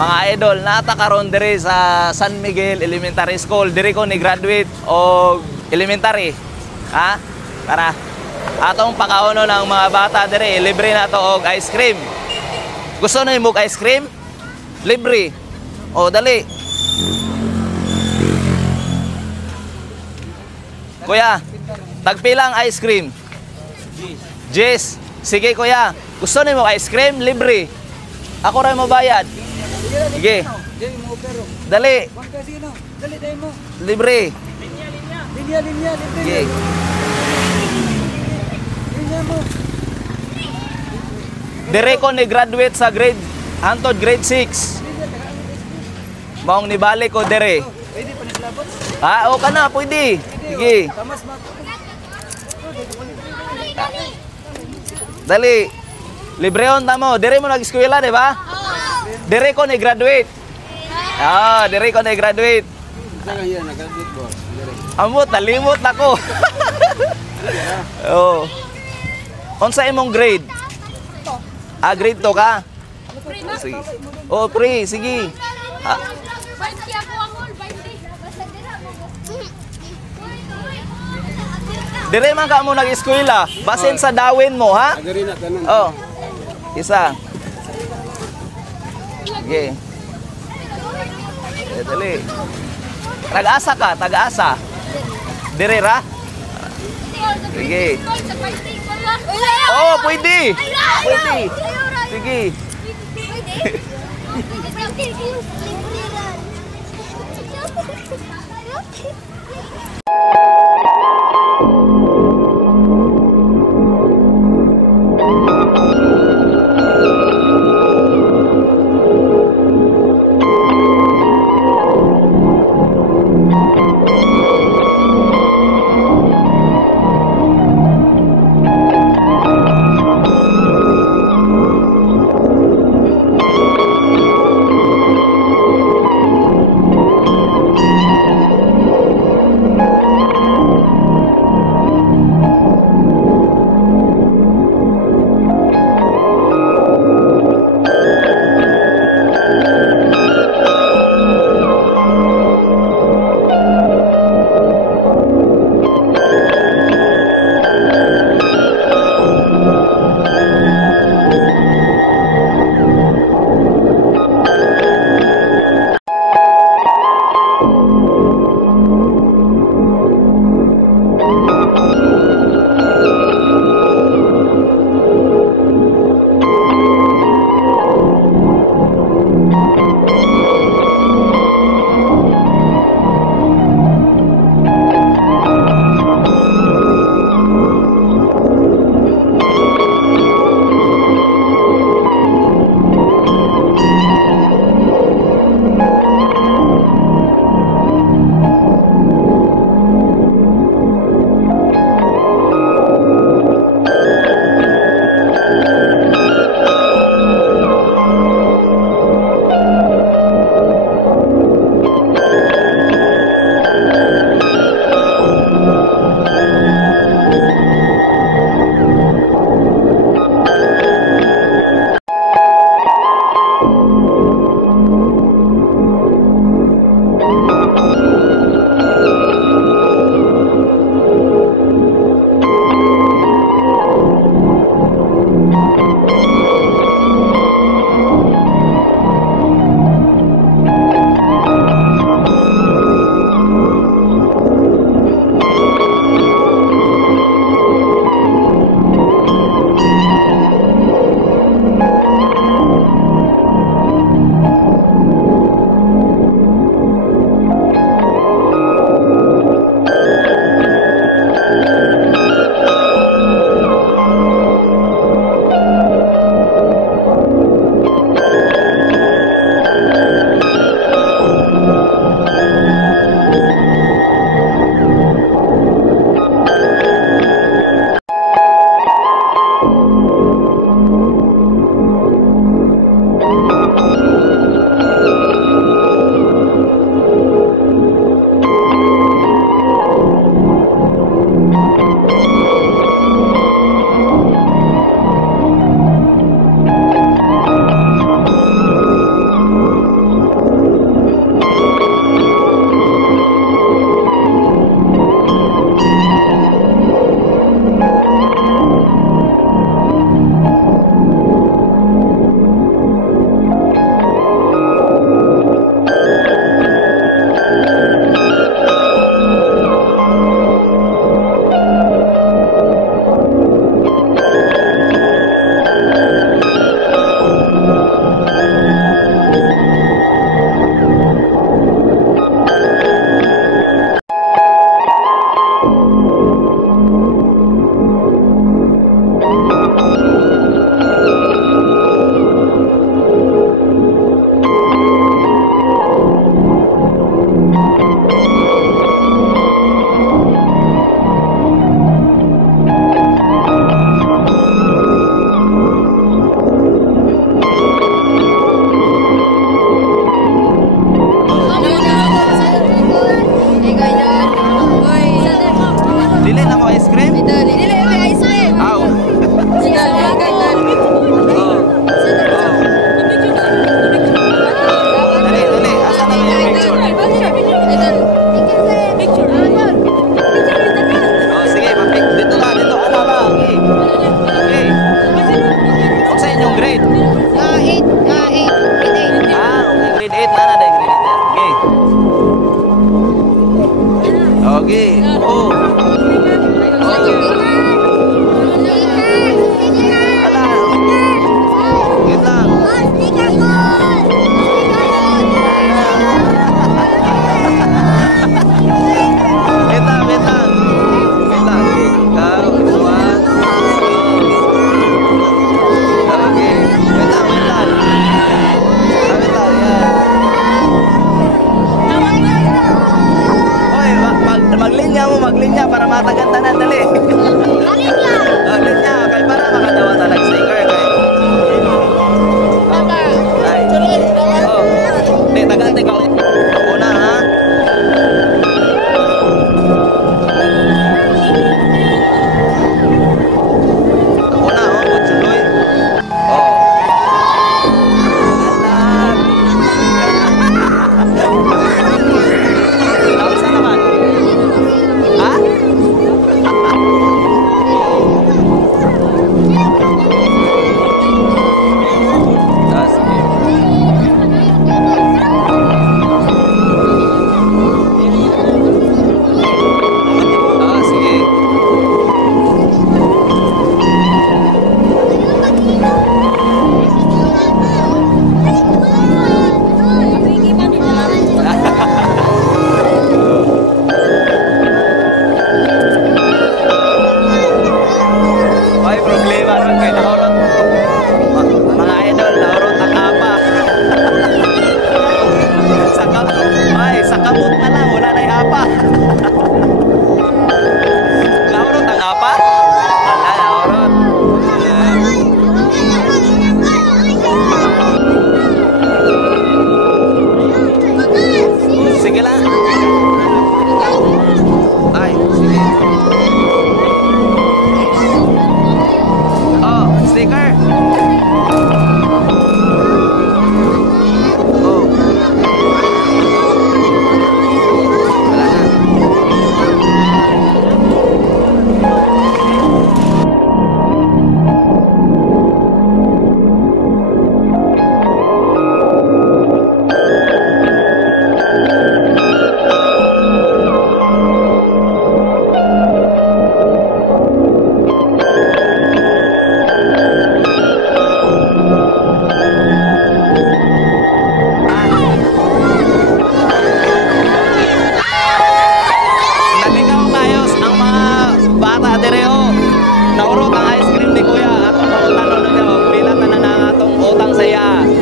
Mga idol, naata karon diri sa San Miguel Elementary School. Diri ko ni graduate og elementary. Ha? Tara. Atong pakauno ng mga bata diri, libre na to og ice cream. Gusto na mo ice cream? Libre. O dali. Kuya, tagpilang ice cream? Jess. Sige kuya. Gusto na mo ice cream? Libre. Ako rin mo bayad. Sige. Dali. Libre. Linya. Sige. Dire ko ni graduate sa grade hantod grade 6. Maong nibalik ko dire. Pwede pa naglabot? O ka na, pwede. Sige. Dali. Libreon tamo. Dire mo nag-eskwela, di ba? Dire ko ni graduate. Dire ko ni graduate. Saan yan, nag-graduate boss? Amot, nalimot na ko. Unsa imong grade? Grade 2 ka? Sige. Pre, sige. Dire man ka mo nag-eskwela. Basin sa dawin mo, ha? Isa. Sige. Dali. Tag-asa ka, tag-asa. Dire ra? Sige. Pwede. Pwede. Sige.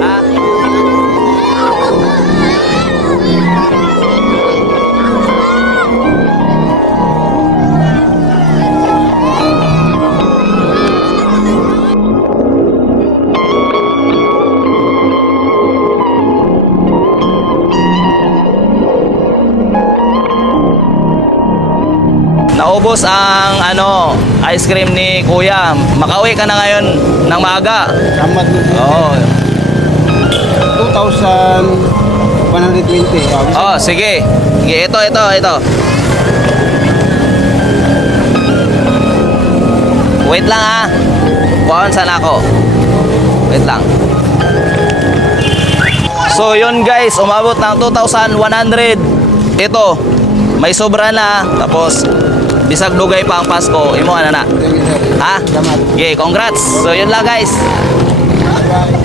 Ha? Naubos ang ice cream ni Kuya. Makauwi ka na ngayon ng maaga. Salamat. Oo. 2,120. Oh, sige. Sige, ito. Wait lang ha. Kuhaan sana ako. Wait lang. So yun guys, umabot ng 2,100. Ito, may sobra na. Tapos, bisag dugay pa ang Pasko. Imo na na. Thank you, sir. Ha? Salamat. Okay, congrats. So yun lang guys. Bye-bye.